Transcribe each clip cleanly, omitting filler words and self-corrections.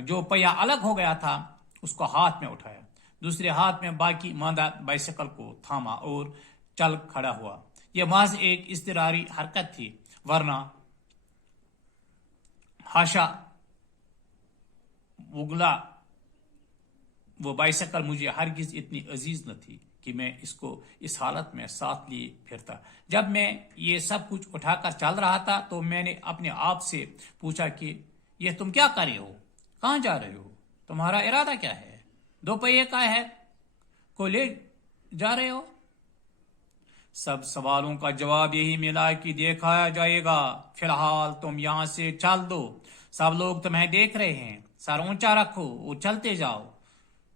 جو پہیا الگ ہو گیا تھا اس کو ہاتھ میں اٹھایا، دوسرے ہاتھ میں باقی ماندہ بائسیکل کو تھاما اور چل کھڑا ہوا۔ یہ محض ایک اضطراری حرکت تھی، ورنہ ہاشا وگلا وہ بائسیکل مجھے ہرگز اتنی عزیز نہ تھی کہ میں اس کو اس حالت میں ساتھ لیے پھرتا۔ جب میں یہ سب کچھ اٹھا کر چل رہا تھا تو میں نے اپنے آپ سے پوچھا کہ یہ تم کیا کر رہے ہو، کہاں جا رہے ہو، تمہارا ارادہ کیا ہے، دو پہیے کا ہے کو لے جا رہے ہو؟ سب سوالوں کا جواب یہی ملا کہ دیکھا جائے گا، فی الحال تم یہاں سے چل دو، سب لوگ تمہیں دیکھ رہے ہیں، سر اونچا رکھو اور چلتے جاؤ،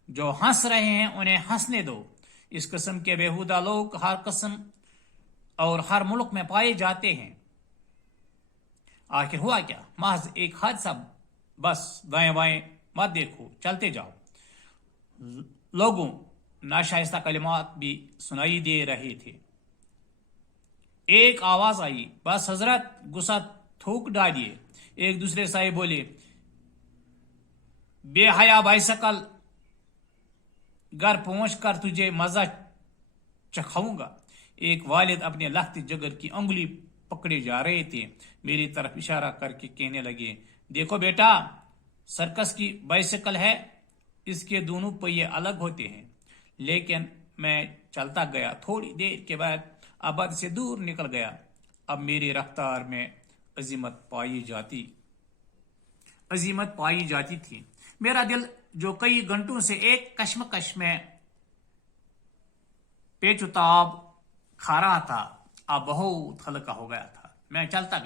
جو ہنس رہے ہیں انہیں ہنسنے دو۔ اس قسم کے بیہودہ لوگ ہر قسم اور ہر ملک میں پائے جاتے ہیں۔ آخر ہوا کیا؟ محض ایک حادثہ، بس دائیں بائیں مت دیکھو، چلتے جاؤ۔ لوگوں ناشائستہ کلمات بھی سنائی دے رہے تھے۔ ایک آواز آئی، بس حضرت، غصہ تھوک ڈالیے۔ ایک دوسرے سے بولے، بے حیا بائسیکل، گھر پہنچ کر تجھے مزہ چکھاؤں گا۔ ایک والد اپنے لخت جگر کی انگلی پکڑے جا رہے تھے، میری طرف اشارہ کر کے کہنے لگے، دیکھو بیٹا، سرکس کی بائسیکل ہے، اس کے دونوں پہیے الگ ہوتے ہیں۔ لیکن میں چلتا گیا، تھوڑی دیر کے بعد آباد سے دور نکل گیا۔ اب میری رفتار میں عظمت پائی جاتی تھی۔ میرا دل جو کئی گھنٹوں سے ایک کشمکش میں پیچ و تاب کھا رہا تھا، اب بہت ہلکا ہو گیا تھا۔ میں چلتا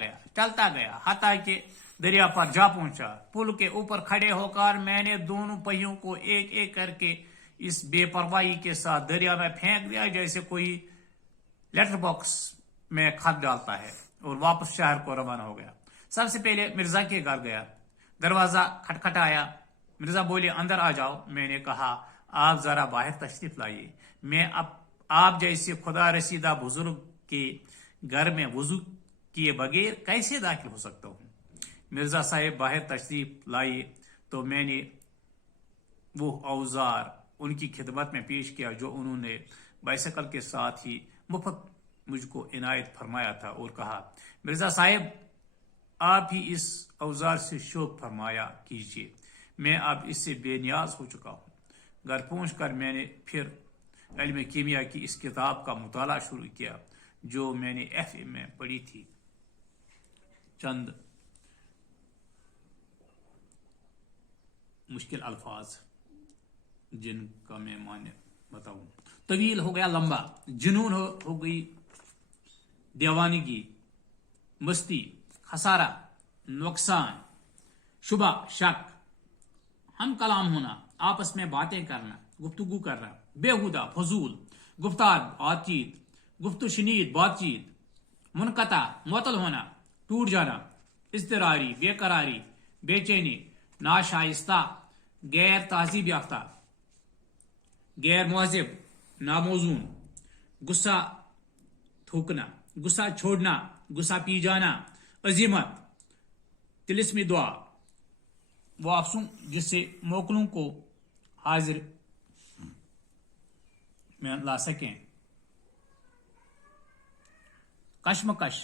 گیا حتیٰ کہ دریا پر جا پہنچا۔ پل کے اوپر کھڑے ہو کر میں نے دونوں پہیوں کو ایک ایک کر کے اس بے پرواہی کے ساتھ دریا میں پھینک دیا جیسے کوئی لیٹر باکس میں خط ڈالتا ہے، اور واپس شہر کو روانہ ہو گیا۔ سب سے پہلے مرزا کے گھر گیا، دروازہ کھٹکھٹایا، مرزا بولے، اندر آ جاؤ۔ میں نے کہا، آپ ذرا باہر تشریف لائیے، میں آپ جیسے خدا رسیدہ بزرگ کے گھر میں وضو کیے بغیر کیسے داخل ہو سکتا ہوں؟ مرزا صاحب باہر تشریف لائے تو میں نے وہ اوزار ان کی خدمت میں پیش کیا جو انہوں نے بائسیکل کے ساتھ ہی مفت مجھ کو عنایت فرمایا تھا، اور کہا، مرزا صاحب، آپ ہی اس اوزار سے شوق فرمایا کیجیے، میں اب اس سے بے نیاز ہو چکا ہوں۔ گھر پہنچ کر میں نے پھر علم کیمیا کی اس کتاب کا مطالعہ شروع کیا جو میں نے FA میں پڑھی تھی۔ چند مشکل الفاظ جن کا میں معنی بتاؤں۔ طویل ہو گیا لمبا، جنون ہو گئی دیوانگی، مستی، خسارہ، نقصان، شبہ، شک، ہم کلام ہونا، آپس میں باتیں کرنا، گفتگو کرنا، بےہودہ فضول گفتار بات چیت، گفتو شنید بات چیت، منقطع معطل ہونا، ٹوٹ جانا، اضطراری، بے قراری، بے چینی، ناشائستہ، غیر تہذیب یافتہ، غیر مہذب، ناموزون، غصہ تھوکنا، غصہ چھوڑنا، غصہ پی جانا، عزیمت، طلسمی دعا، وہ افسوں جس سے موکلوں کو حاضر میں لا سکیں، کشمکش،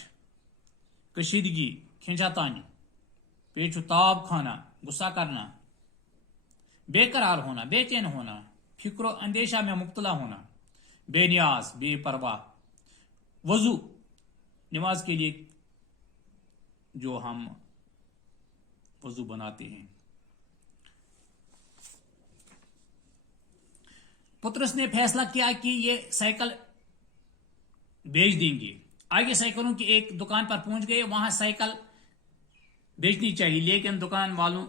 کشیدگی، کھینچاتانی، پیچ و تاب کھانا، غصہ کرنا، بے قرار ہونا، بے چین ہونا، فکر و اندیشہ میں مبتلا ہونا، بے نیاز، بے پرواہ۔ وضو، نماز کے لیے جو ہم وضو بناتے ہیں۔ پطرس نے فیصلہ کیا کہ یہ سائیکل بیچ دیں گے۔ آگے سائیکلوں کی ایک دکان پر پہنچ گئے، وہاں سائیکل بیچنی چاہیے، لیکن دکان والوں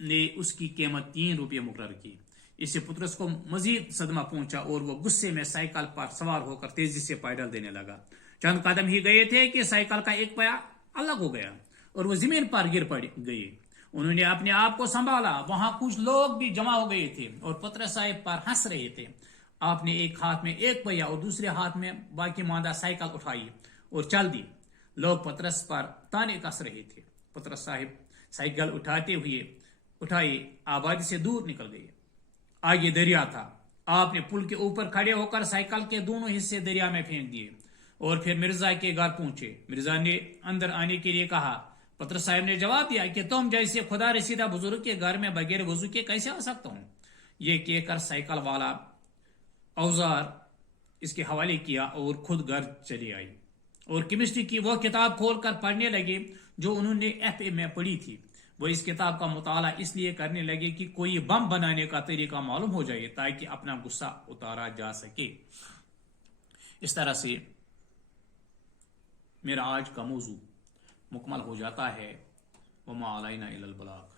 نے اس کی قیمت 3 روپے مقرر کی۔ اس سے پطرس کو مزید صدمہ پہنچا اور وہ غصے میں سائیکل پر سوار ہو کر تیزی سے پیڈل دینے لگا۔ چند قدم ہی گئے تھے کہ سائیکل کا ایک پہیا الگ ہو گیا اور وہ زمین پر گر پڑ گئے۔ انہوں نے اپنے آپ کو سنبھالا، وہاں کچھ لوگ بھی جمع ہو گئے تھے اور پطرس صاحب پر ہنس رہے تھے۔ آپ نے ایک ہاتھ میں ایک پہیا اور دوسرے ہاتھ میں باقی ماندہ سائیکل اٹھائی اور چل دی۔ لوگ پطرس پر تانے کس رہے تھے۔ پطرس صاحب سائیکل اٹھاتے ہوئے اٹھائی آبادی سے دور نکل گئی۔ آگے دریا تھا۔ آپ نے پل کے اوپر کھڑے ہو کر سائیکل کے دونوں حصے دریا میں پھینک دیے اور پھر مرزا کے گھر پہنچے۔ مرزا نے اندر آنے کے لیے کہا۔ پتر صاحب نے جواب دیا کہ تم جیسے خدا رسیدہ بزرگ کے گھر میں بغیر وضو کے کیسے آ سکتا ہوں؟ یہ کہہ کر سائیکل والا اوزار اس کے حوالے کیا اور خود گھر چلی آئی اور کیمسٹری کی وہ کتاب کھول کر پڑھنے لگے جو انہوں نے ایف اے میں پڑھی تھی۔ وہ اس کتاب کا مطالعہ اس لیے کرنے لگے کہ کوئی بم بنانے کا طریقہ معلوم ہو جائے تاکہ اپنا غصہ اتارا جا سکے۔ اس طرح سے میرا آج کا موضوع مکمل ہو جاتا ہے۔ وما علینا الا البلاغ۔